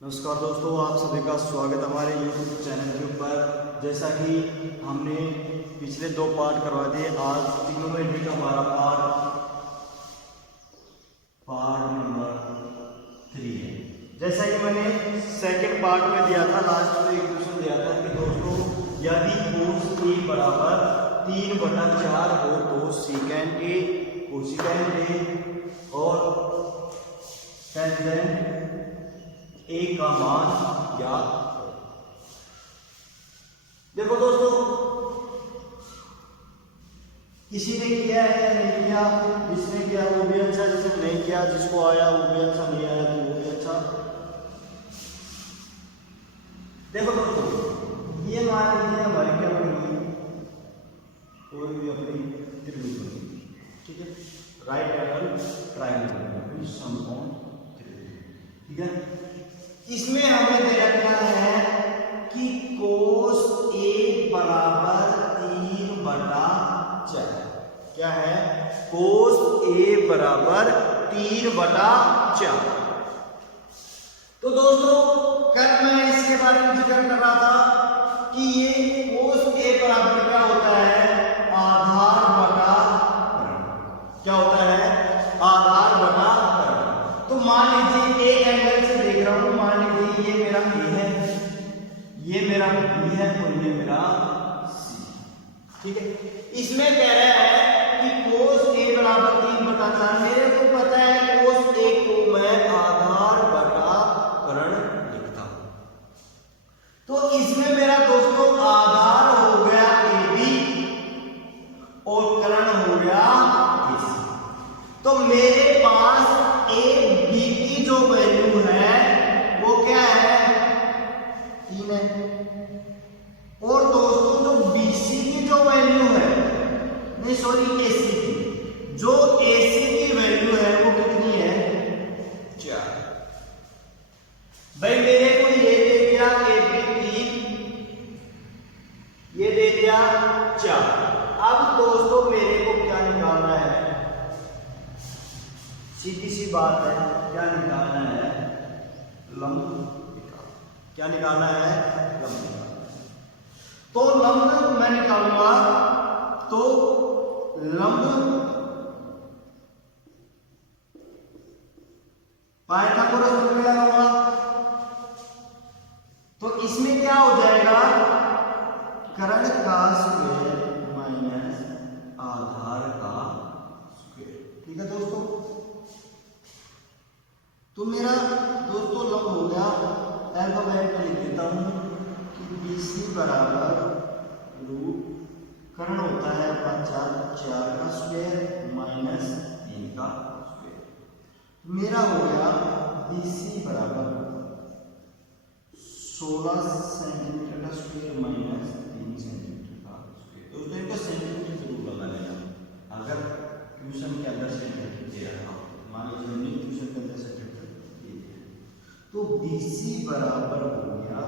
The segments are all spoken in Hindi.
नमस्कार दोस्तों, आप सभी का स्वागत हमारे YouTube चैनल के ऊपर। जैसा कि हमने पिछले 2 पार्ट करवा दिए, आज ट्रिग्नोमेट्री का हमारा पार्ट नंबर 3 है। जैसा कि मैंने सेकंड पार्ट में दिया था, लास्ट में एक क्वेश्चन दिया था कि दोस्तों यदि cos A बराबर 3/4 हो तो सेकेंड A, कोसिकेंड A और टेंजेंट A का मान ज्ञात करो। देखो दोस्तों, किसी ने किया है या नहीं किया, जिसने किया वो भी अच्छा, जिसने नहीं किया, जिसको आया वो भी अच्छा, नहीं आया तो वो भी अच्छा। देखो दोस्तों, ये मान लीजिए हमारी क्या बनेगी, कोई भी अपनी त्रिभुज बनेगी, ठीक है, राइट एंगल ट्रायंगल बनेगी, समकोण त्रिभुज, ठीक है। इसमें हमें दे रखा है कि cos A बराबर 3/4। क्या है? cos A बराबर 3/4। तो दोस्तों, कल मैं इसके बारे में जिक्र कर रहा था कि ये cos A बराबर क्या होता है? आधार बटा परिमाण। क्या होता है? आधार बटा परिमाण। तो मान लीजिए A एंगल से देख रहा हूं, मान लीजिए ये मेरा A है, ये मेरा B है और ये मेरा C, ठीक है। इसमें कह रहा है कि cos A बराबर 3/4। मेरे को पता है cos A को मैं आधार बटा कर्ण लिखता हूं। तो इसमें मेरा दोस्तों आधार हो गया AB और कर्ण हो गया AC। तो मेरे पास AB की जो वैल्यू है वो क्या है? 3 है। और दोस्तों जो BC की जो वैल्यू है, नहीं सॉरी AC की, जो AC की वैल्यू है वो कितनी है? 4। भाई मेरे को ये दे दिया AB 3, ये दे दिया 4। अब दोस्तों मेरे को क्या निकालना है? सीधी सी बात है, क्या निकालना है? लंब। क्या निकालना है? लंब निकालना। तो लंब मैं निकालूंगा, तो लंब पाइथागोरस में लगाऊंगा। तो इसमें क्या हो जाएगा? कर्ण का स्क्वायर माइनस आधार का स्क्वायर, ठीक है दोस्तों। तो मेरा दोस्तों लंब हो गया, अल्फाबेट में लिख देता हूं कि BC बराबर रूट कर्ण होता है 4 का स्क्वायर माइनस 3 का स्क्वायर। मेरा हो गया BC बराबर 16 सेंटीमीटर का स्क्वायर माइनस 3 सेंटीमीटर का स्क्वायर। दोस्तों इनको सेंटीमीटर जरूर लगा लेना, अगर ट्यूशन के अंदर सेंटीमीटर दे रहा हो, मान लीजिए नहीं ट्यूशन के अंदर सेंटीमीटर, तो BC बराबर हो गया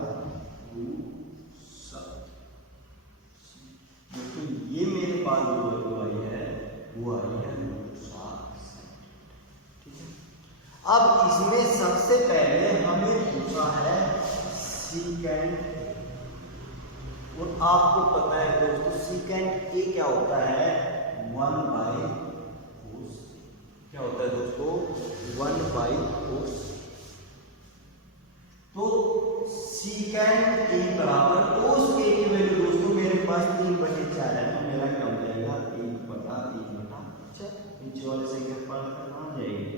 7। तो ये मेरे पास जो वैल्यू आई है वो आई है 7, ठीक है। अब इसमें सबसे पहले हमें पूछा है सीकेंड, और आपको पता है दोस्तों सीकेंड A क्या होता है? 1/cos। क्या होता है दोस्तों? 1/cos। तो सीकेंड A बराबर cos A की वैल्यू दोस्तों मेरे पास 3/4 है, तो मेरा क्या हो जाएगा? 1/4। नीचे वाले से क्या पास करना जाएगी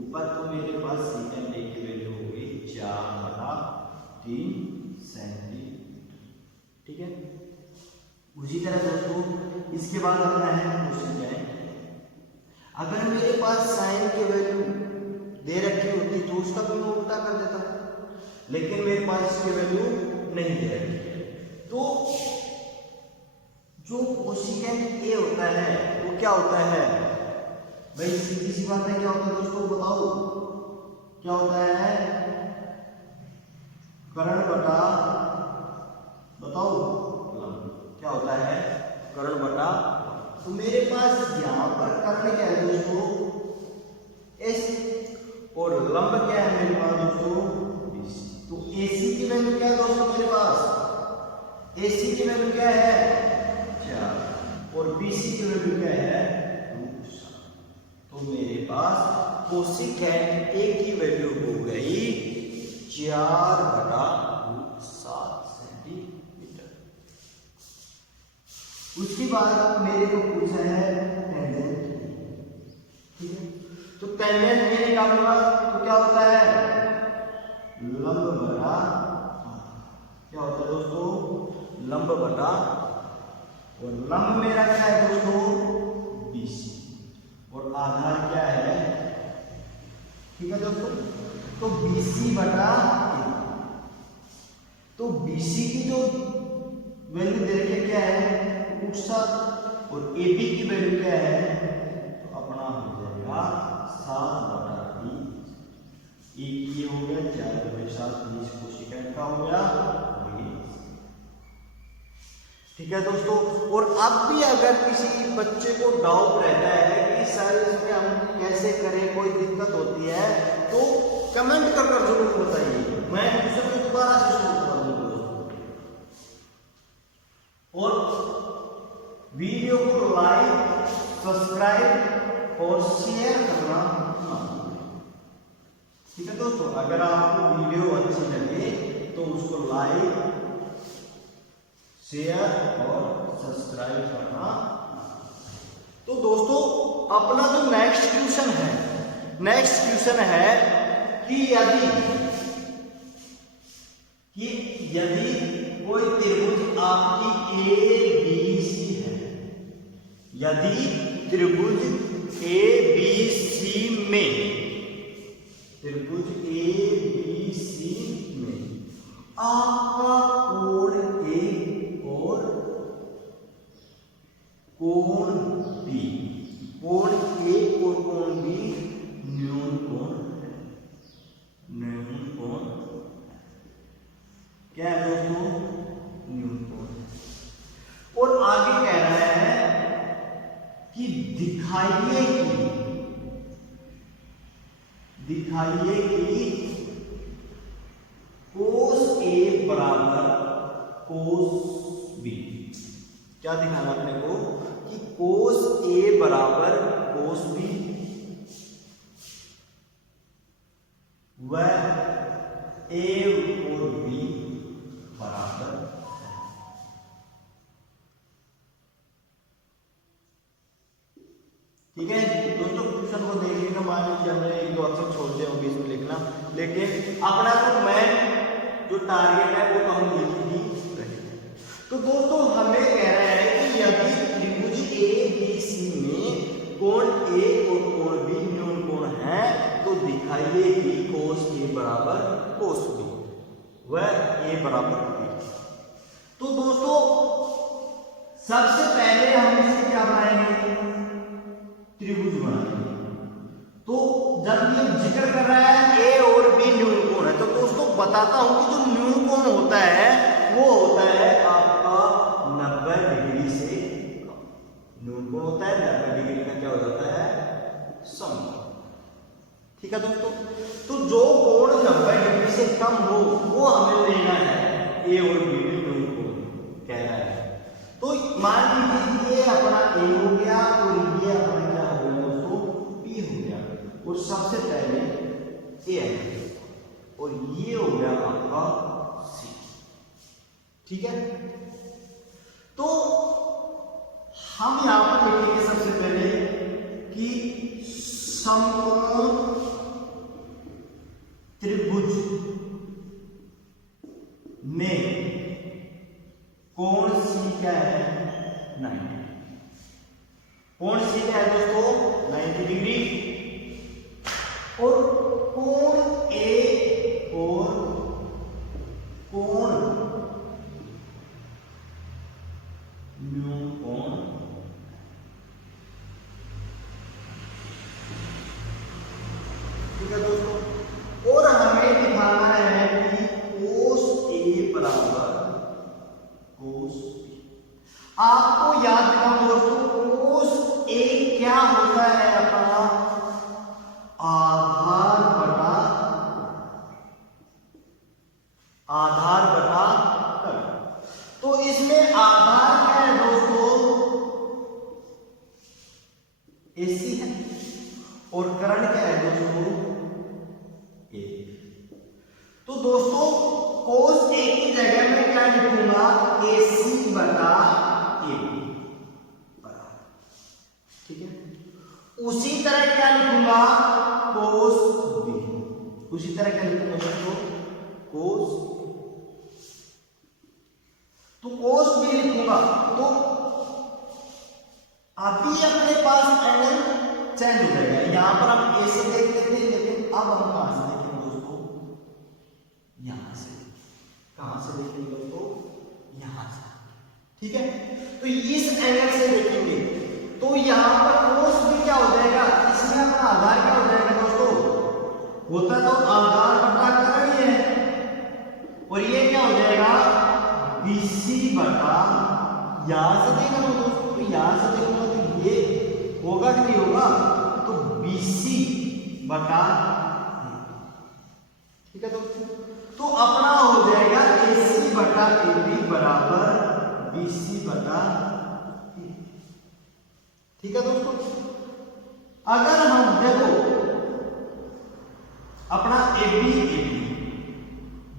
ऊपर, तो मेरे पास सीकेंड A की वैल्यू हो गई 4/3 सेंटीमीटर, ठीक है। उसी तरह दोस्तों इसके बाद अपना है क्वेश्चन क्या है, अगर मेरे पास साइन की वैल्यू दे रखी होती तो उसका भी मैं उल्टा कर देता, लेकिन मेरे पास इसकी वैल्यू नहीं दे रखी है। तो जो कोसिकेंड A होता है वो क्या होता है? भाई सीधी सी बात है, क्या होता है दोस्तों बताओ? क्या होता है? कर्ण बटा, बताओ लंब। क्या होता है? कर्ण बटा। तो मेरे पास यहां पर कर्ण क्या है दोस्तों? S, और लंब क्या है मेरे पास दोस्तों? BC। वैल्यू क्या है दोस्तों मेरे पास, AC की वैल्यू क्या है 4 और BC की वैल्यू क्या है 2। तो मेरे पास कोसिकेंट A की वैल्यू हो गई 4/7 सेंटीमीटर। उसके बाद मेरे को पूछा है टेंजेंट, ठीक है। तो टेंजेंट ये निकालूंगा तो क्या होता है लंब बटा, क्या होता है दोस्तों लंब बटा, और लंब मेरा क्या है दोस्तों BC और आधार क्या है, ठीक है दोस्तों। तो BC बटा A, तो BC की जो वैल्यू दे रखी है क्या है 7 और AB की वैल्यू क्या है, तो अपना हो जाएगा 7/20। एक ये हो गया 4/7 20 कोशिकाएं का हो गया, ठीक है दोस्तों। और अब भी अगर किसी बच्चे को डाउट रहता है कि सर इसमें हम कैसे करें, कोई दिक्कत होती है, तो कमेंट कर जरूर बताइए, मैं दूसरे दोबारा से शुरू कर दूंगा। और वीडियो को लाइक सब्सक्राइब और शेयर करना ना भूलें, ठीक है दोस्तों। अगर आपको वीडियो अच्छी लगे तो उसको लाइक शेयर और सब्सक्राइब करना। तो दोस्तों अपना जो नेक्स्ट क्वेश्चन है कि यदि कोई त्रिभुज आपकी ABC है, यदि त्रिभुज ABC में आपका कोण A और कोण B, कोण A और कोण B न्यून कोण क्या है दोस्तों न्यून कोण। और आगे कह रहा है कि दिखाइए कि cos A बराबर cos B, क्या दिखाना अपने को कि cos A बराबर cos B व A और B बराबर, ठीक है दोस्तों। क्वेश्चन को देखने का मान लीजिए हमने 1-2 अक्षर छोड़ दिए होंगे इसमें लिखना, लेकिन अपना तो मेन जो टारगेट है वो तो हम लिख ही रहे। तो दोस्तों हमें कह रहा है कि यदि त्रिभुज ABC में कोण A और कोण B न्यून कोण है तो दिखाइए कि cos A बराबर cos B व A बराबर B। तो दोस्तों सबसे पहले हम इसे क्या बनाएंगे त्रिभुज बनाएंगे। तो जब ये जिक्र कर रहा है A और B न्यून कोण है, तो दोस्तों बताता हूं कि जो न्यून कोण होता है वो होता है आपका 90 डिग्री से कम। न्यून कोण होता है 90 डिग्री का क्या हो जाता है समकोण, ठीक है दोस्तों। तो जो कोण 90 डिग्री से कम हो वो हमें लेना है A और B में न्यून कोण कह रहा है। तो मान लीजिए ये अपना A हो गया और ये अपना क्या हो गया दोस्तों B हो गया, और सबसे पहले A है और ये हो गया आपका C, ठीक है। तो हम यहां पर लिखेंगे सबसे पहले कि समकोण त्रिभुज में कोण C क्या है 90, कोण C क्या है दोस्तों 90 डिग्री, और कोण A और कोण न्यून कोण आधार बटा कर्ण। तो इसमें आधार क्या है दोस्तों, AC है, और कर्ण क्या है दोस्तों, A। तो दोस्तों cos A की जगह में क्या लिखूंगा, AC बटा AB, ठीक है। उसी तरह क्या लिखूंगा, cos B, उसी तरह क्या लिखूंगा दोस्तों, cos, तो cos B लिखूंगा। तो अभी अपने पास एंगल चेंज हो जाएगा, यहां पर हम A से देख लेते हैं, लेकिन अब हम कहां से देखेंगे दोस्तों, यहां से। कहां से देखेंगे दोस्तों, यहां से, ठीक है। तो इस एंगल से देखेंगे, तो यहां पर cos भी क्या हो जाएगा, इसमें अपना आधार क्या हो जाएगा दोस्तों, होता तो आधार बटा कर्ण ही है, और ये क्या हो जाएगा, BC बटा, यहां से देखा दोस्तों, तो यहां से देखूंगा तो ये होगा कि नहीं होगा, तो BC बटा, ठीक है दोस्तों। तो अपना हो जाएगा AC बटा AB बराबर BC बटा, ठीक है दोस्तों। अगर हम देखो अपना AB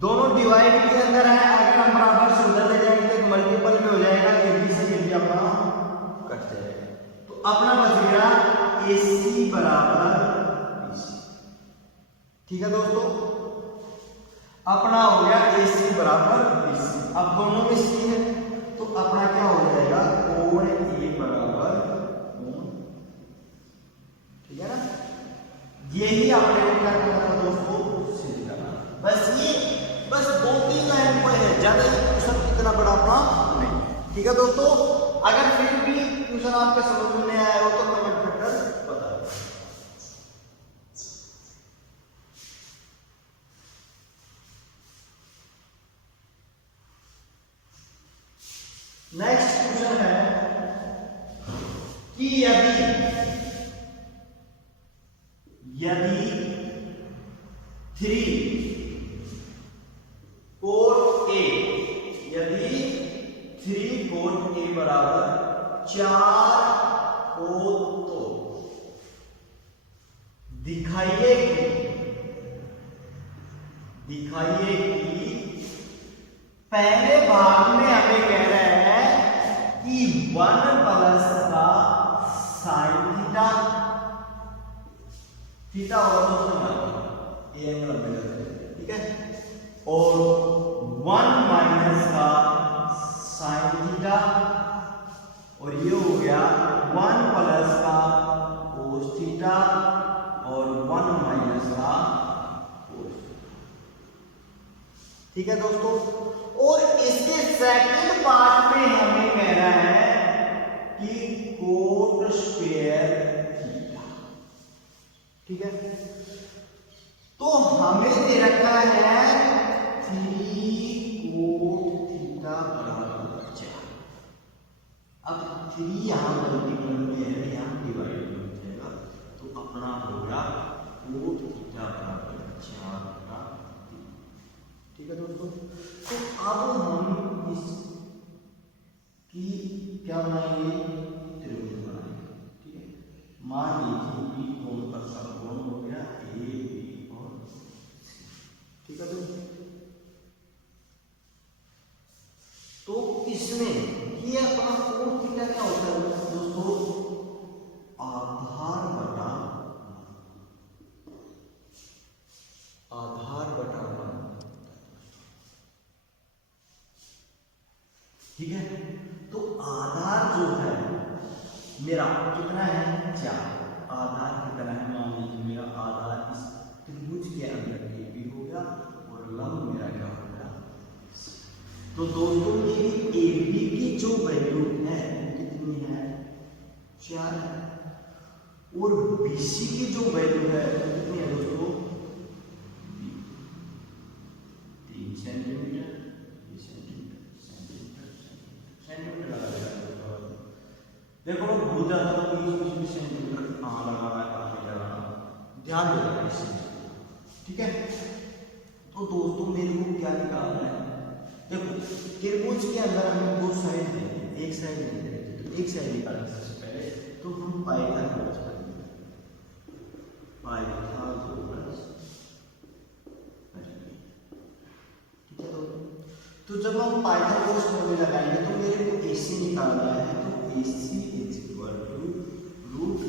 दोनों डिवाइड के अंदर है, अगर हम बराबर से उधर ले जाएंगे तो मल्टीपल में हो जाएगा, AB से AB अपना कट जाएगा, तो अपना बच गया AC बराबर BC, ठीक है दोस्तों। अपना हो गया AC बराबर BC, अब दोनों में C है, तो अपना क्या हो जाएगा, कोण A बराबर कोण, ठीक है ना। यही आपने क्या करना था दोस्तों, सिद्ध करना। बस 2-3 लाइन पर है, ज्यादा क्वेश्चन इतना बड़ा अपना नहीं, ठीक है दोस्तों। अगर फिर भी क्वेश्चन आपके समझ में नहीं आया हो तो कमेंट करके बता दो। नेक्स्ट क्वेश्चन है कि यदि 3 कोट A, यदि 3 कोट A बराबर 4 हो तो दिखाइए कि पहले भाग में हमें कह रहे हैं कि 1 प्लस का साइन थीटा होगा दोस्तों, ये एंगल मिलेगा, ठीक है, और 1 माइनस का साइन थीटा, और ये हो गया 1 प्लस का कोस थीटा, और 1 माइनस का कोस, ठीक है दोस्तों। और इसके सेकंड पार्ट में हमें कह रहा है कि कोट स्क्वायर थीटा, ठीक है। तो हमें दे रखा है 3 कोट थीटा बराबर 4। अब 3 यहां मल्टीपल में है, यहां डिवाइड में हो जाएगा, तो अपना होगा कोट थीटा बराबर 4 का, ठीक है दोस्तों। तो अब हम इस की क्या बनाएंगे, त्रिभुज बनाएंगे, ठीक है। मान लीजिए बी कोण पर समकोण हो गया A B और C, ठीक है दोस्तों। तो इसमें ये अपना कोण थीटा क्या होता है दोस्तों, आधार बटा, ठीक है। तो आधार जो है मेरा कितना है, 4। आधार कितना है, मान लीजिए मेरा आधार इस त्रिभुज के अंदर AB हो गया, और लंब मेरा क्या हो गया। तो दोस्तों मेरी AB की जो वैल्यू है कितनी है, 4 है, और BC की जो वैल्यू है कितनी है दोस्तों, 3 सेंटीमीटर, देखो भूल जाता हूँ कि इसमें सेंटीमीटर कहाँ लगा रहा है, कहाँ नहीं लगा रहा, ध्यान देना इस चीज, ठीक है। तो दोस्तों मेरे को क्या निकालना है, त्रिभुज के अंदर हमें दो साइड देंगे, एक साइड नहीं देंगे, तो एक साइड निकालेंगे सबसे पहले। तो हम पाइथागोरस करेंगे, पाइथागोरस। ठीक है, तो जब हम पाइथागोरस फॉर्मूला लगाएंगे तो मेरे को AC निकालना है, तो AC is equal to root.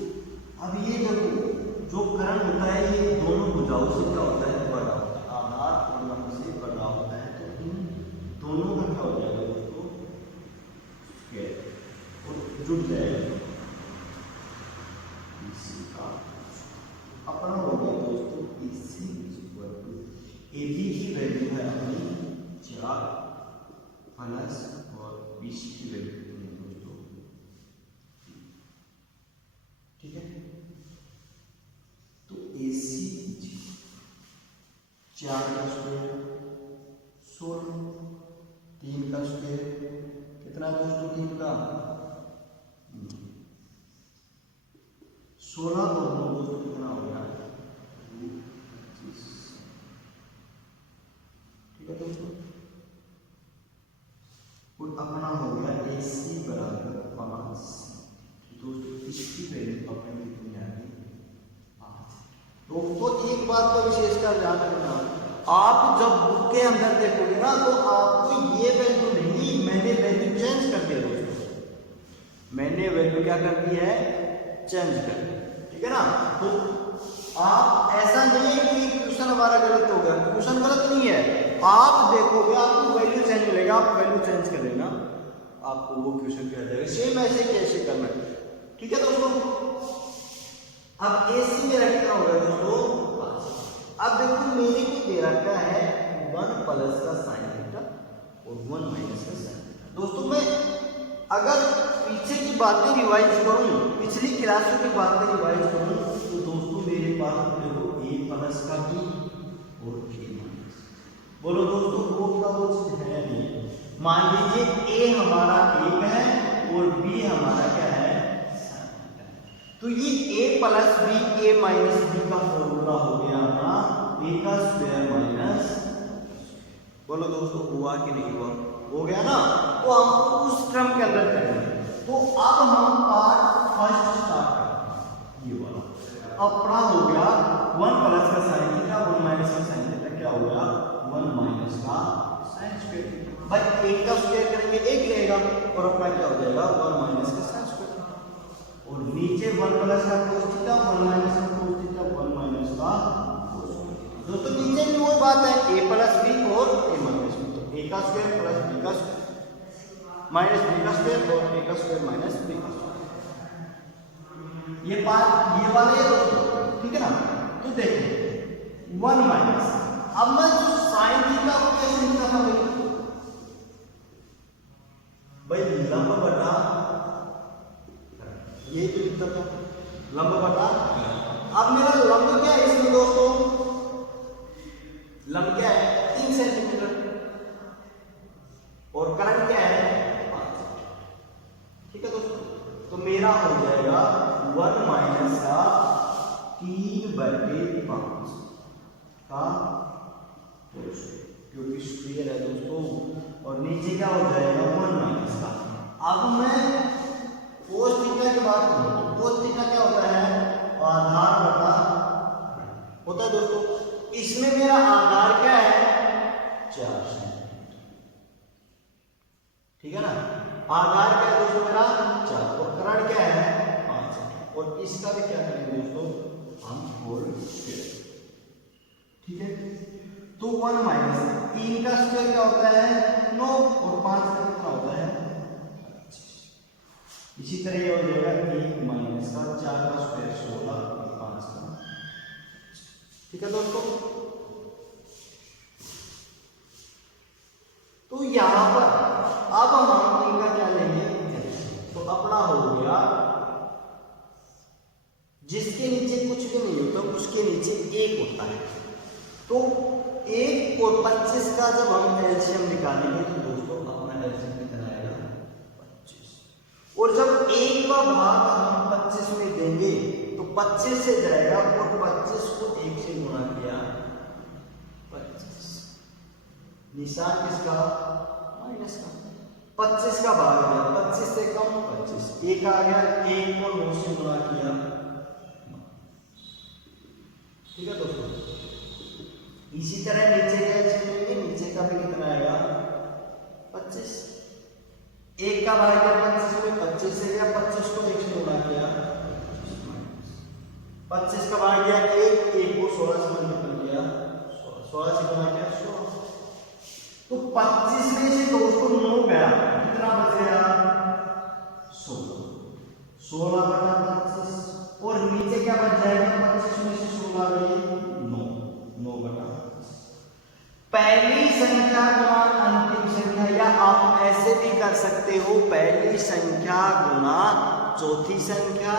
अब ये जो करण होता है ये दोनों भुजाओं से क्या होता है, बड़ा होता है, आधार और लंब से बड़ा होता है। तो इन दोनों का क्या हो जाएगा दोस्तों, जुड़ जाएगा। इसी का अपना हो गया दोस्तों AC is equal to AB की वैल्यू है अपनी 4 प्लस और BC की वैल्यू कितनी है दोस्तों, ठीक है। तो AC 4 का स्क्वायर 16, 3 का स्क्वायर कितना दोस्तों, 3 का 16 तो दोस्तों कितना हो गया, 25। ठीक है दोस्तों, और अपना हो गया AC बराबर 5। दोस्तों इसकी वैल्यू अपने कितनी आ गई, 5। तो एक बात का विशेष का ध्यान रखना, आप जब बुक के अंदर देखोगे ना तो आपको ये वैल्यू नहीं, मैंने वैल्यू चेंज कर दिया दोस्तों, मैंने वैल्यू क्या कर दी है, चेंज कर दी। ठीक है ना, तो आप ऐसा नहीं है कि क्वेश्चन हमारा गलत हो गया, क्वेश्चन गलत नहीं है, आप देखोगे आपको वैल्यू चेंज मिलेगा, आप वैल्यू चेंज कर लेना, आपको वो क्वेश्चन किया जाएगा। सेम ऐसे कैसे करना है, ठीक है दोस्तों। अब AC मेरा कितना हो गया दोस्तों, 5। अब देखो मेरे को दे रखा है 1 प्लस का साइन थीटा और 1 माइनस का साइन थीटा। दोस्तों मैं अगर पीछे की बातें रिवाइज करूं, पिछली क्लासों की बातें रिवाइज करूं, तो दोस्तों मेरे पास देखो A प्लस का B और A माइनस। बोलो दोस्तों वो का वो चीज है नहीं। मान लीजिए A हमारा 1 है और B हमारा क्या है, तो ये A plus B A minus B का फॉर्मूला हो गया अपना A का स्क्वायर माइनस। बोलो दोस्तों हुआ कि नहीं हुआ, हो गया ना। तो हम उस क्रम के अंदर करेंगे। तो अब हम पार्ट फर्स्ट स्टार्ट करते हैं, ये वाला अपना हो गया 1 प्लस का साइन थीटा 1 माइनस का साइन थीटा, क्या हो गया 1 माइनस का साइन स्क्वायर। भाई 1 का स्क्वायर करेंगे 1 रहेगा और अपना क्या हो जाएगा 1 माइनस का साइन स्क्वायर। और नीचे 1 प्लस का cos थीटा 1 माइनस का cos थीटा 1 माइनस का cos। दोस्तों नीचे भी वो बात है A प्लस B और A माइनस B, तो A का स्क्वायर प्लस B का स्क्वायर माइनस B का स्क्वायर और A का स्क्वायर माइनस B का स्क्वायर। ये बात ये वाले है दोस्तों, ठीक है ना। तो देखिए 1 माइनस, अब मैं जो साइन थीटा को कैसे लिखता था भाई लंब बटा, ये जो लिखता था लंब बटा। अब मेरा लंब क्या है इसमें दोस्तों, लंब क्या है 3 सेंटीमीटर और करण क्या है 5। ठीक है दोस्तों, तो मेरा हो जाएगा 1 माइनस का 3/5 का, क्योंकि स्क्वायर है दोस्तों, और नीचे क्या हो जाएगा 1 माइनस का। अब मैं cos थीटा की बात करूं तो cos थीटा क्या होता है, आधार बटा होता है दोस्तों। इसमें मेरा आधार क्या है 4 सेंटीमीटर, ठीक है ना। आधार क्या है दोस्तों मेरा 4 और करण क्या है 5, और इसका भी क्या करेंगे दोस्तों हम होल स्क्वायर। ठीक है, तो 1 माइनस 3 का स्क्वायर क्या होता है 9 और 5 का कितना होता है 25। इसी तरह ये हो जाएगा 1 माइनस का 4 का स्क्वायर 16 और 5 का। ठीक है दोस्तों, तो यहां पर अब हम इनका क्या लेंगे, तो अपना हो गया जिसके नीचे कुछ भी नहीं होता उसके नीचे 1 होता है। तो 1 और 25 का जब हम एलसीएम निकालेंगे तो दोस्तों अपना एलसीएम कितना आएगा 25। और जब 1 का भाग हम 25 में देंगे तो 25 से जाएगा और 25 को 1 से गुणा किया 25। निशान किसका माइनस का 25 का भाग गया 25 से कम 25 एक आ गया 1 को 9 से गुणा किया। ठीक है दोस्तों, इसी तरह नीचे का एलसीएम लेंगे, नीचे का भी कितना आएगा 25। 1 का भाग गया 25 में 25 से गया 25 को 1 से गुणा किया 25 का भाग गया 1 को 16 से मल्टीप्लाई किया 16 से गुणा किया 16। तो 25 में से दोस्तों 9 गया, कितना बच गया 16 बटा 25 और नीचे क्या बच जाएगा 25 में से 16 गए 9 बटा 25। पहली संख्या गुणा अंतिम संख्या, या आप ऐसे भी कर सकते हो पहली संख्या गुणा चौथी संख्या,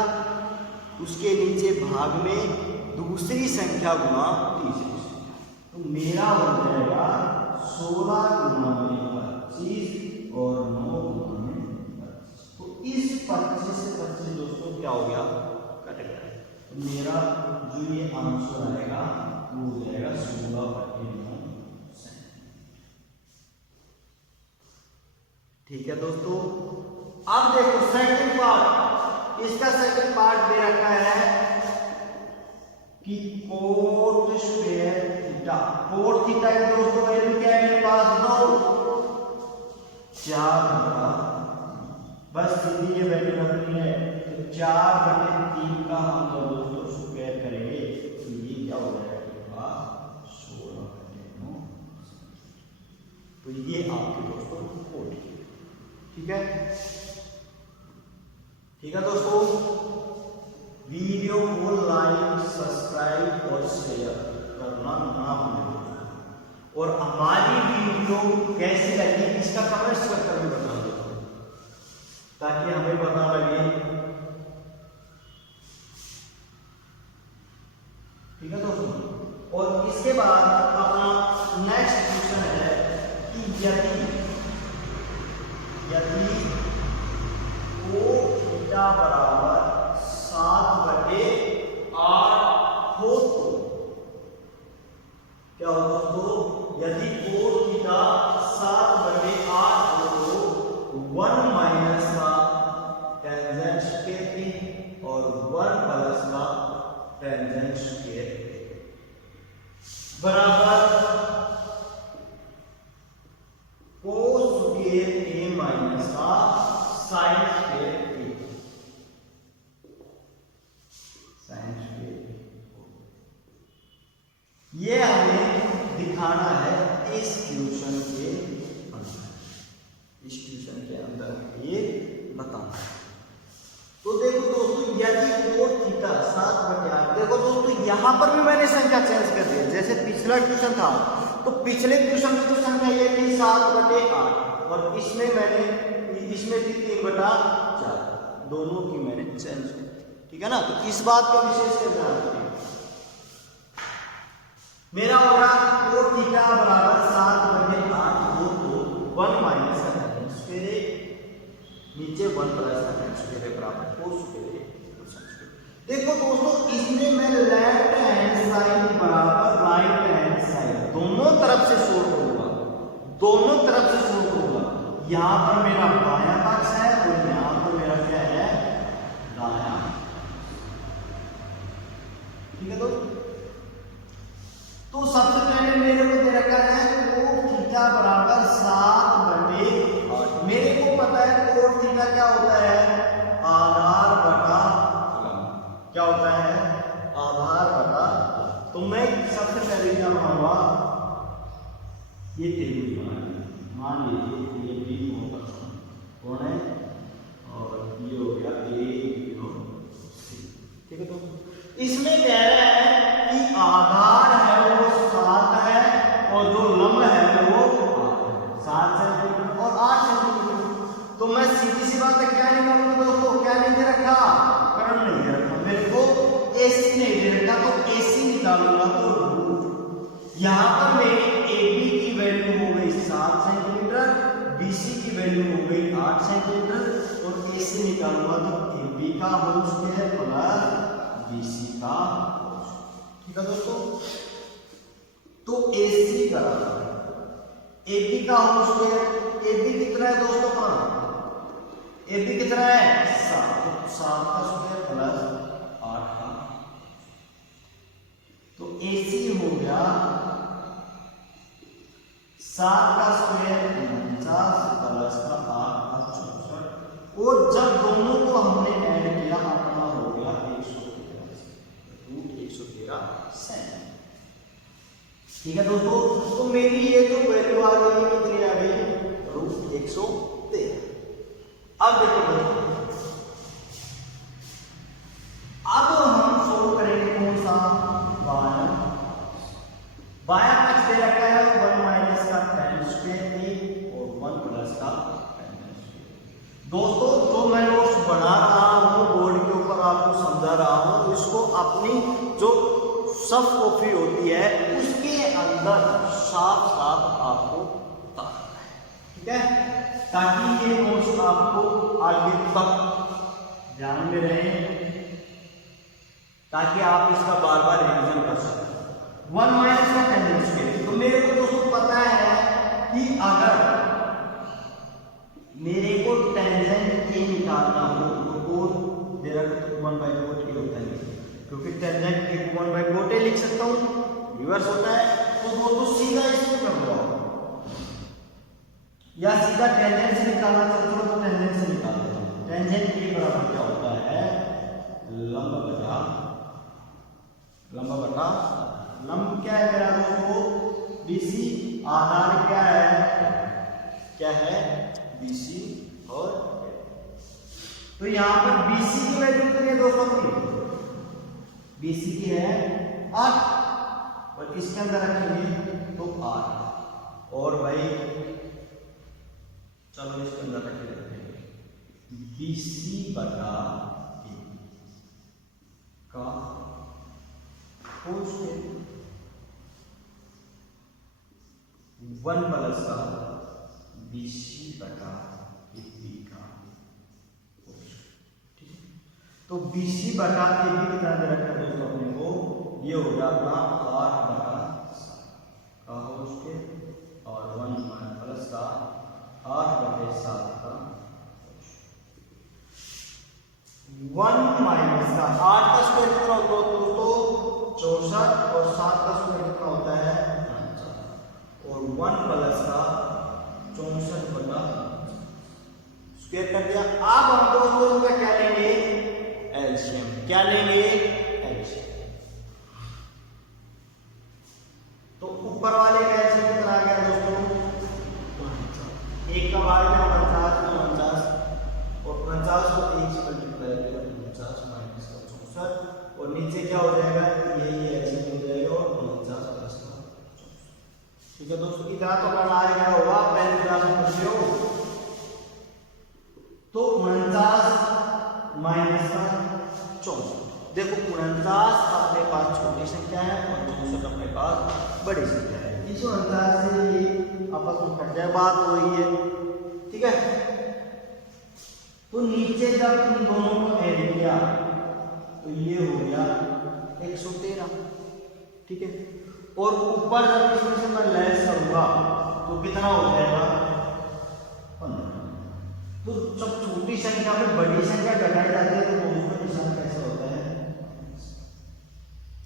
उसके नीचे भाग में दूसरी संख्या गुणा तीसरी संख्या। तो मेरा हो जाएगा 16 गुणा में 25 और 9 गुणा में 25। तो इस 25 से 25 दोस्तों क्या हो गया कट गया। तो मेरा जो ये आंसर आएगा वो हो जाएगा 16/9। ठीक है दोस्तों, अब देखो सेकंड पार्ट, इसका सेकंड पार्ट दे रखा है कि coat square theta. Cot theta की दोस्तों वैल्यू क्या है मेरे पास 4 बस सीधी ये वैल्यू रखनी है। तो 4/3 का हम दोस्तों स्क्वायर करेंगे तो ये क्या हो जाएगा 16/9। तो ये आपके दोस्तों कोट की। ठीक है, ठीक है दोस्तों, वीडियो को लाइक सब्सक्राइब और शेयर करना ना भूलें और हमारी वीडियो कैसी लगी इसका कमेंट्स करके बता दो ताकि हमें पता लगे। ठीक है दोस्तों, और इसके बाद अपना नेक्स्ट क्वेश्चन है कि यदि कोट थीटा बराबर 7/8 हो तो क्या हो दोस्तों, यदि कोट थीटा 7/8 हो तो 1 माइनस का टेंजेंट स्क्वायर और 1 प्लस का टेंजेंट स्क्वायर बराबर कोस स्क्वायर a माइनस का sine square a। Sine square ये हमें दिखाना है इस क्वेश्चन के अंदर, इस क्वेश्चन के अंदर ये बताना है। तो देखो दोस्तों, यदि कोट थीटा 7/8, देखो दोस्तों यहां पर भी मैंने संख्या चेंज कर दी, जैसे पिछला क्वेश्चन था तो पिछले क्वेश्चन में तो संख्या ये थी 7/8 और इसमें थी 3/4, दोनों की मैंने चेंज की। ठीक है ना, तो इस बात का विशेष ध्यान रखिए। मेरा होगा कोट थीटा बराबर 7/8 हो तो 1 माइनस का टेन स्क्वायर नीचे 1 प्लस का टेन स्क्वायर बराबर कोस स्क्वायर। देखो दोस्तों, इसमें मैं लेफ्ट हैंड साइड बराबर राइट हैंड साइड दोनों तरफ से सोल्व होगा, दोनों तरफ से सोल्व होगा। यहां पर मेरा बायां पक्ष है और यहां पर मेरा क्या है दायां। ठीक है दोस्तों, तो सबसे पहले मेरे को दे रखा है कोट थीटा बराबर 7/8। मेरे को पता है कोट थीटा क्या होता है आधार बटा क्या होता है आधार बटा। तो मैं सबसे पहले क्या बनाऊंगा, ये त्रिभुज बनाएंगे। मान लीजिए ये बी कौन है और ये हो गया ए बी और सी। ठीक है, तो इसमें कह रहा है कि आधार है वो 7 है और जो लंब है वो 7 सेंटीमीटर और 8 सेंटीमीटर। तो मैं सीधी सी बात है क्या निकालूंगा दोस्तों, क्या नहीं दे रखा, कर्ण नहीं दे रखा, मेरे को एसी नहीं दे रखा, तो एसी निकालूंगा तो यहां पर मेरी एबी की वैल्यू हो गई 7 सेंटीमीटर, बीसी की वैल्यू हो गई 8 सेंटीमीटर और एसी निकालूंगा तो एबी का होल स्क्वायर प्लस बीसी का। ठीक है दोस्तों, तो एसी बराबर ए बी का होल स्क्वायर, ए बी कितना है दोस्तों अपना, ए बी कितना है 7, तो 7 का स्क्वायर प्लस 8 का, तो ए सी हो गया 7 का स्क्वायर 49 प्लस का 8 का 64, और जब दोनों को हमने ऐड किया अपना हो गया 113 सेंट। ठीक है दोस्तों, तो मेरी ये जो वैल्यू आ गई कितनी आ गई √113। अब देखो दोस्तों, अब हम सोल्व करेंगे कौन सा, बायां पक्ष दे रखा है 1 माइनस का tan स्क्वायर ए और 1 प्लस का tan स्क्वायर। दोस्तों जो मैं नोट्स बना रहा हूं बोर्ड के ऊपर आपको समझा रहा हूं, इसको अपनी जो सब कॉपी होती है उसके अंदर साफ साफ आपको बताना है, ठीक है, ताकि ये नोट्स आपको आगे तक ध्यान में रहे, ताकि आप इसका बार बार रिवीजन कर सकें। 1 माइनस का tan स्क्वायर, तो मेरे को दोस्तों पता है कि अगर मेरे को टेंजेंट ए निकालना हो तो कोस दे रखा तो 1/4 ही होता है, क्योंकि टेंजेंट ए को 1/4 लिख सकता हूं, रिवर्स होता है, तो दोस्तों सीधा इसको कर लो, या सीधा टेंजेंट से निकालना चाहते हो तो टेंजेंट से निकाल दो। टेंजेंट ए बराबर क्या होता है, लंब बटा लंब क्या है मेरा दोस्तों, बीसी, आधार क्या है बीसी, और तो यहां पर बीसी की वैल्यू कितनी है दोस्तों अपनी, बीसी की है 8, और इसके अंदर रखेंगे तो 8, और भाई चलो इसके अंदर रखेंगे बीसी बटा ए का होल स्क्वायर 1 प्लस का बीसी बटा ए बी का, ठीक है, तो बीसी बटा ए बी कितना दे रखा है दोस्तों अपने को, ये हो गया अपना 8 बटा 7 का होल स्क्वायर, और 1 प्लस का 8 बटे 7 का 1 माइनस का 8 का स्क्वायर कितना होता है दोस्तों 64, और 7 का स्क्वायर कितना होता है 49, और 1 प्लस का 64 बटा स्क्वायर कर दिया। अब हम दोस्तों इनका क्या लेंगे, एलसीएम, क्या लेंगे एलसीएम, तो ऊपर वाले का एलसीएम कितना आ गया दोस्तों, एक का भाग है 49, और 49 को 1 से मल्टीप्लाई किया 49 माइनस का 64, और नीचे क्या हो जाएगा, यही एलसीएम हो जाएगा, और 49 प्लस का 64। ठीक है दोस्तों, इतना तो करना आएगा होगा, पहले क्लास में पढ़ते हो, तो 49 माइनस का 64, देखो 49 अपने पास छोटी संख्या है और 64 अपने पास बड़ी संख्या है, इस 49 से ये आपस में कट जाए, बात वही है, ठीक है। तो नीचे जब इन दोनों को ऐड किया तो ये हो गया 113, ठीक है, और ऊपर जब इसमें से मैं लेस करूंगा तो कितना हो जाएगा 15। तो जब छोटी संख्या में बड़ी संख्या घटाई जाती है तो उसका निशान कैसे होता है,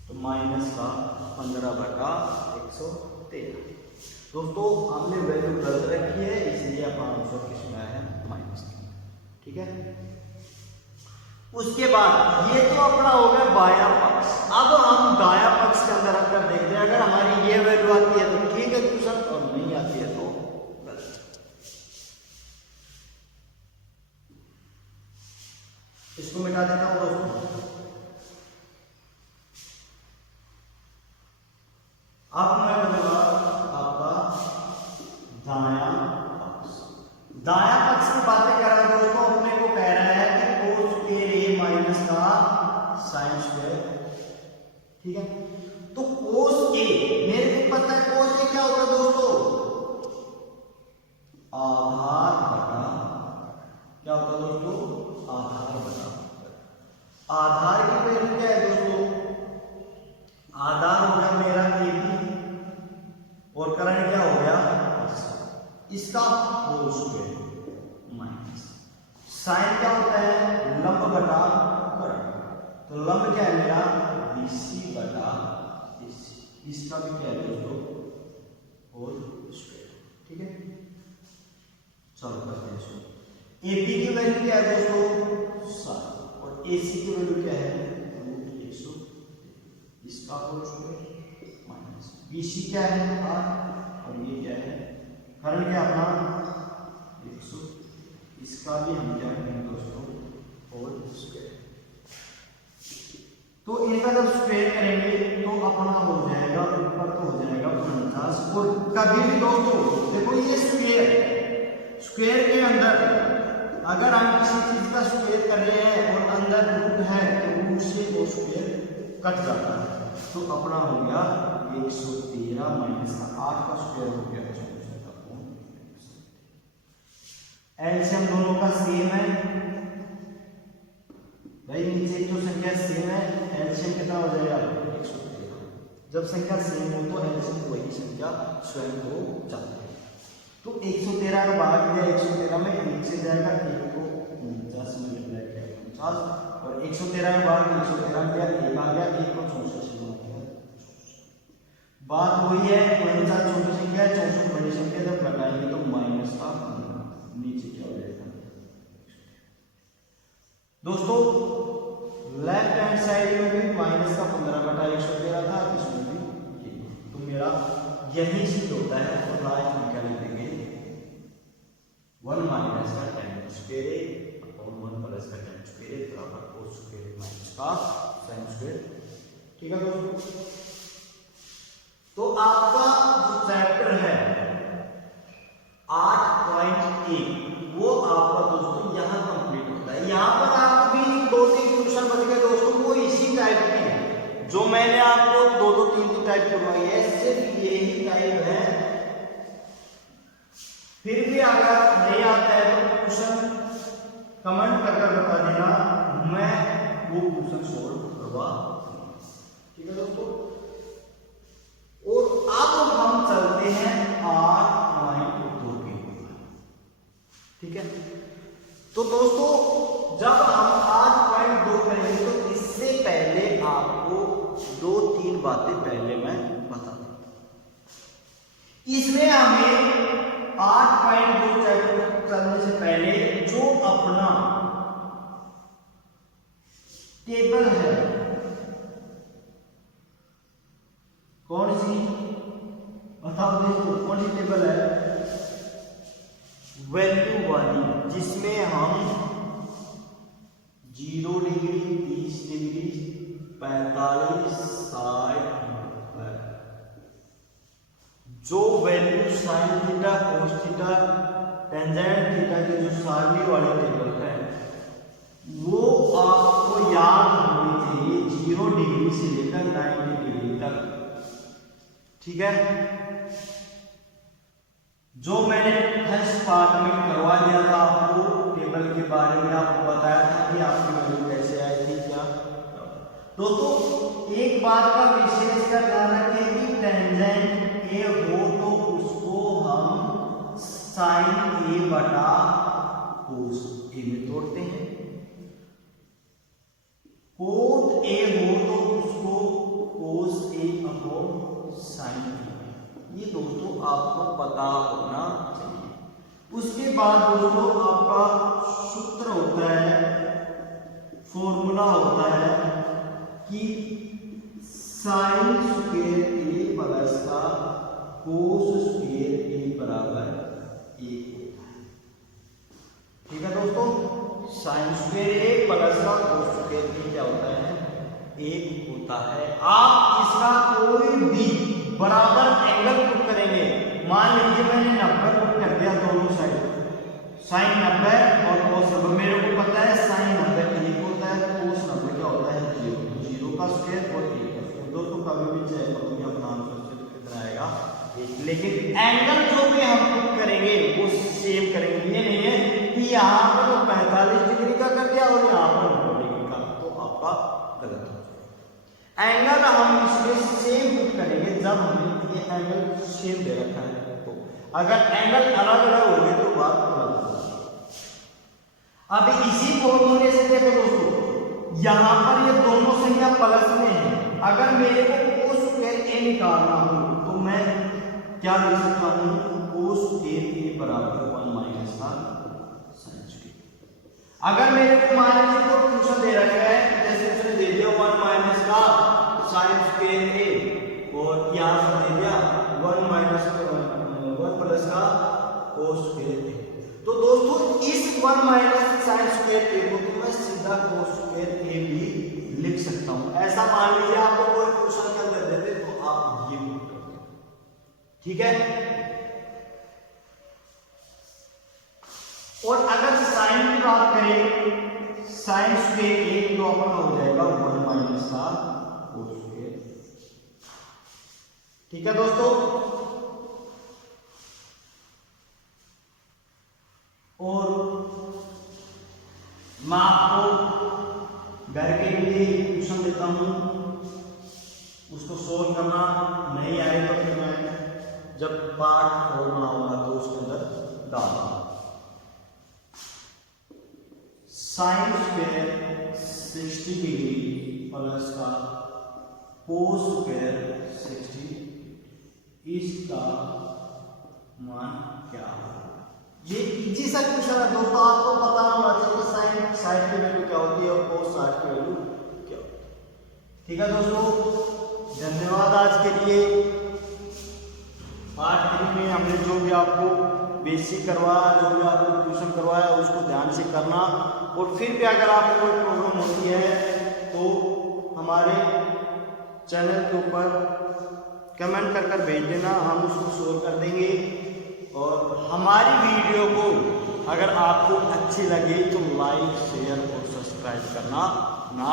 तो माइनस का 15 बटा 113। दोस्तों हमने वैल्यू गलत रखी है, इसलिए अपना आंसर किसमें आया है -3, ठीक है। उसके बाद ये तो अपना हो गया बायां पक्ष, अब हम दायां पक्ष के अंदर अगर देखते हैं, अगर हमारी ये वैल्यू आती है तो ठीक है क्वेश्चन, और नहीं आती है तो गलत। इसको मिटा देता हूं दोस्तों, अब मैं करूंगा आपका दायां पक्ष। दायां पक्ष की बातें कर रहा हूं दोस्तों, अपने को कह रहा है कि कोस स्क्वायर ए माइनस का साइन स्क्वायर, ठीक है। तो कोस ए मेरे को पता है, कोस ए क्या होता है दोस्तों, आधार बटा, क्या होता है दोस्तों, आधार बटा। इसका होल स्क्वायर माइनस साइन क्या होता है लंब बटा कर्ण, तो लंब क्या है मेरा BC बटा AC, इसका भी क्या है दोस्तों होल स्क्वायर। ठीक है, चलो करते हैं इसको। AP की वैल्यू क्या है दोस्तों 7 और AC की वैल्यू क्या है √100, इसका होल स्क्वायर माइनस BC क्या है 8 और ये क्या है कर्ण क्या अपना 100, इसका भी हम क्या करेंगे दोस्तों होल स्क्वायर। तो इनका जब स्क्वायर करेंगे तो अपना हो जाएगा ऊपर तो हो जाएगा 50, और कभी भी दोस्तों देखो ये स्क्वायर के अंदर अगर हम किसी चीज का स्क्वायर कर रहे हैं और अंदर रूट है तो रूट से वो स्क्वायर कट जाता है, तो अपना हो गया 113 माइनस का 8 का स्क्वायर हो गया। एलसीएम दोनों का सेम है भाई, नीचे जो संख्या सेम है एलसीएम कितना हो जाएगा 113। जब संख्या सेम हो तो एलसीएम वही संख्या स्वयं हो जाती है। तो 113 का भाग दिया 113 में 1 से जाएगा 1 को 49 मल्टीप्लाई किया 50 और 113 का भाग 113 दिया 1 आ गया 1 को 64 से गुणा किया। बात वही है 49 छोटी संख्या है 64 बड़ी संख्या, जब घटाएंगे तो माइनस का नीचे क्या हो जाएगा दोस्तों लेफ्ट हैंड साइड में भी माइनस का 15 बटा 113 था, इसमें भी तो मेरा यही सिद्ध होता है। तो लास्ट में क्या लिख देंगे 1 माइनस का tan स्क्वायर अपॉन 1 प्लस का tan स्क्वायर बराबर cos स्क्वायर माइनस का sin स्क्वायर। ठीक है दोस्तों, तो आपका जो चैप्टर है 8.1 वो आपका दोस्तों यहाँ कंप्लीट होता है। यहाँ पर आपको भी 2-3 क्वेश्चन बच गए दोस्तों, वो इसी टाइप के हैं जो मैंने आपको 2-3 टाइप करवाई है, सिर्फ यही टाइप है। फिर भी अगर नहीं आता है तो क्वेश्चन कमेंट करके बता देना, मैं वो क्वेश्चन सोल्व करवा। ठीक है दोस्तों, और अब हम चलते हैं 8.2 के ऊपर। ठीक है, तो दोस्तों जब हम 8.2 करेंगे तो इससे पहले आपको 2-3 बातें पहले मैं बता दूं। इसमें हमें 8.2 चैप्टर चलने से पहले जो अपना टेबल है कौन सी बताओ दोस्तों, कौन सी टेबल है वैल्यू वाली, जिसमें हम 0 डिग्री 30 डिग्री 45 60 जो value sine theta cos theta tangent theta की जो सारणी वाली टेबल है वो आपको याद होनी चाहिए 0 डिग्री से लेकर 90 डिग्री तक। ठीक है, जो मैंने फर्स्ट पार्ट में करवा दिया था आपको टेबल के बारे में, आपको बताया था कि आपकी वैल्यू कैसे आई थी क्या। दोस्तों एक बात का विशेष का ध्यान रखें कि टेंजेंट ए हो तो उसको हम साइन ए बटा कोस ए में तोड़ते हैं, कोट ए हो तो उसको कोस ए अपॉन साइन ए। ये दोस्तों आपको पता होना चाहिए। उसके बाद दोस्तों आपका सूत्र होता है, फॉर्मूला होता है कि साइन स्क्वायर ए प्लस का कोस स्क्वायर ए बराबर 1 होता है। ठीक है दोस्तों, साइन स्क्वायर ए प्लस का कोस स्क्वायर ए क्या होता है 1 होता है। आप इसका कोई भी बराबर एंगल पुट करेंगे, मान लीजिए मैंने 90 पुट कर दिया दोनों साइड, साइन 90 और कोस 90, मेरे को पता है साइन 90 1 होता है, कोस 90 क्या होता है 0 का स्क्वायर और 1 का स्क्वायर। दोस्तों कभी भी चाहे कभी अपना आंसर कितना आएगा 1, लेकिन एंगल जो भी हम पुट करेंगे वो सेम करेंगे। ये नहीं है कि यहाँ पर तो 45 डिग्री का कर दिया और यहाँ पर 90 डिग्री का, तो आपका गलत हो जाएगा। एंगल हम इसमें सेम पुट करेंगे जब हमें ये एंगल सेम दे रखा है। तो अगर एंगल अलग अलग होंगे तो बात अलग होगी। अब इसी फॉर्मूले से देखो दोस्तों, यहां पर ये दोनों संख्या प्लस में है, अगर मेरे को cos स्क्वायर a निकालना हो तो मैं क्या लिख सकता हूं, cos a बराबर 1 माइनस का sin स्क्वायर। अगर मेरे को मान लीजिए तो क्वेश्चन दे रखा है, जैसे उसने दे दिया 1 माइनस का sin स्क्वायर a और यहां पर दे दिया 1 माइनस 1 प्लस का cos स्क्वायर a। तो दोस्तों इस 1 माइनस sin स्क्वायर a को तो मैं सीधा cos स्क्वायर a भी लिख सकता हूं। ऐसा मान लीजिए आपको कोई क्वेश्चन के अंदर देते तो आप ये पुट करते, ठीक है। और अगर साइन की बात करें, साइन स्क्वायर a तो अपना हो जाएगा 1 माइनस का cos स्क्वायर, ठीक है दोस्तों। और मैं आपको घर के लिए क्वेश्चन देता हूं, उसको सोल्व करना नहीं आए तो फिर मैं जब पार्ट 4 बनाऊंगा तो उसके अंदर डाल दूंगा। साइन स्क्वायर 60 डिग्री प्लस का cos स्क्वायर 60, इसका मान क्या होगा? ये इजी सा क्वेश्चन है दोस्तों, आपको पता होना चाहिए साइन साइड की वैल्यू क्या होती है और cos साइड की वैल्यू क्या होती है, ठीक है दोस्तों। धन्यवाद आज के लिए। पार्ट 3 में हमने जो भी आपको बेसिक करवाया, जो भी आपको ट्यूशन करवाया उसको ध्यान से करना, और फिर भी अगर आपको कोई प्रॉब्लम होती है तो हमारे चैनल के ऊपर कमेंट कर भेज देना, हम उसको सोल्व कर देंगे। और हमारी वीडियो को अगर आपको अच्छी लगे तो लाइक शेयर और सब्सक्राइब करना ना